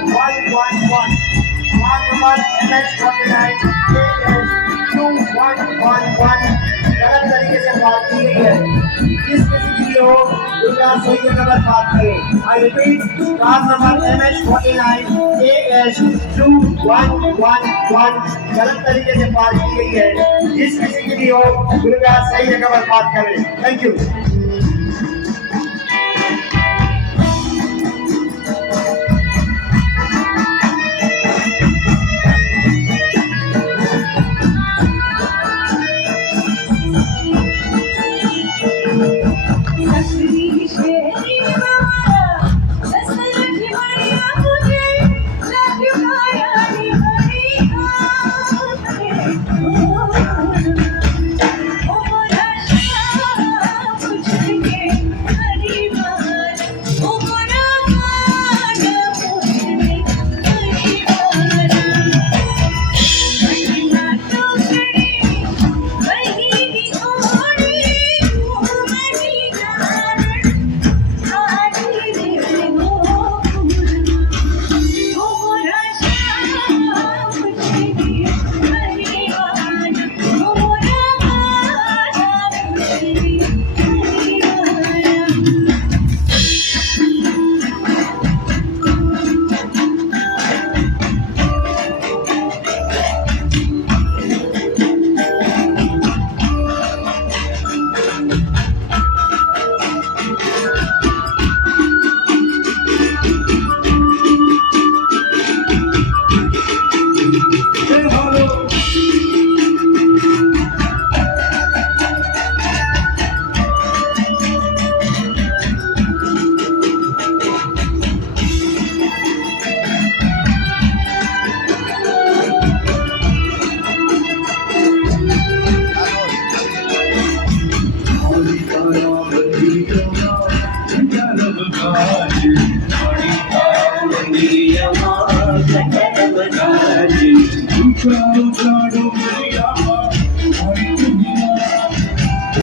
111. Mark MH49 AS2111 गलत तरीके से बात की गई है। जिस किसी की हो कृपया सही जगह पर बात करें। I repeat, car number MH49 AS2111 गलत तरीके से बात की गई है। जिस किसी की भी हो कृपया सही जगह पर बात करें। Thank you. Chalo, chalo,